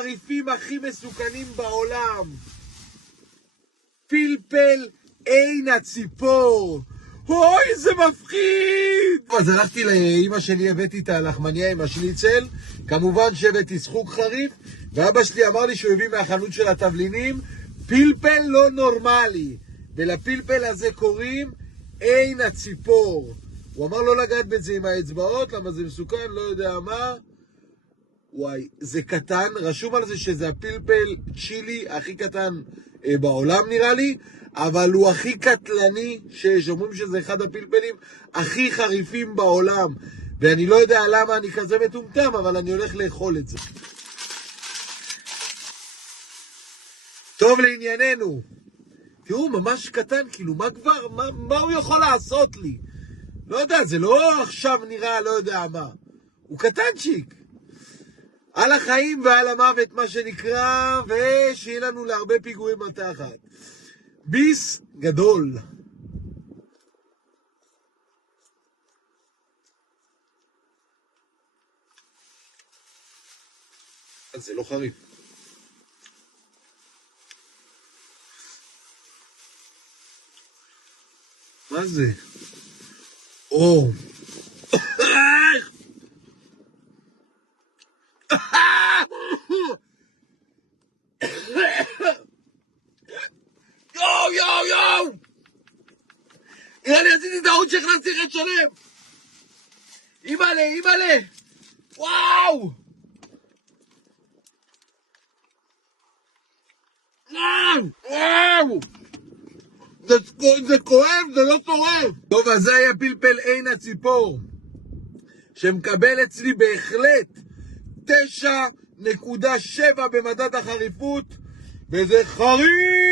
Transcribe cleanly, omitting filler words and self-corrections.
החריפים הכי מסוכנים בעולם. פלפל עין הציפור. אוי, זה מפחיד! אז הלכתי לאמא שלי, הבאתי את הלחמניה עם השניצל, כמובן שהבאתי סחוג חריף, ואבא שלי אמר לי שהוא הביא מהחנות של התבלינים, פלפל לא נורמלי, ולפלפל הזה קוראים עין הציפור. הוא אמר לא לגעת בזה עם האצבעות, למה זה מסוכן, לא יודע מה. וואי, זה קטן, רשום על זה שזה הפלפל צ'ילי הכי קטן בעולם נראה לי, אבל הוא הכי קטלני, שאומרים שזה אחד הפלפלים הכי חריפים בעולם, ואני לא יודע למה אני כזה מטומטם, אבל אני הולך לאכול את זה. טוב, לענייננו. תראו, ממש קטן, כאילו, מה הוא יכול לעשות לי? לא יודע, זה לא עכשיו נראה, לא יודע מה. הוא קטנצ'יק. על החיים ועל המוות, מה שנקרא, ושיהיה לנו להרבה פיגועים מתחת. ביס גדול. אז זה לא חריף. מה זה? או. יואו! נראה לי עשיתי טעות שהכנסתי חטא שלם. אימא'לה! וואו! זה כואב, זה לא צורף. טוב, אז זה היה פלפל עין הציפור, שמקבל אצלי בהחלט 9.7 במדד החריפות, וזה חריף!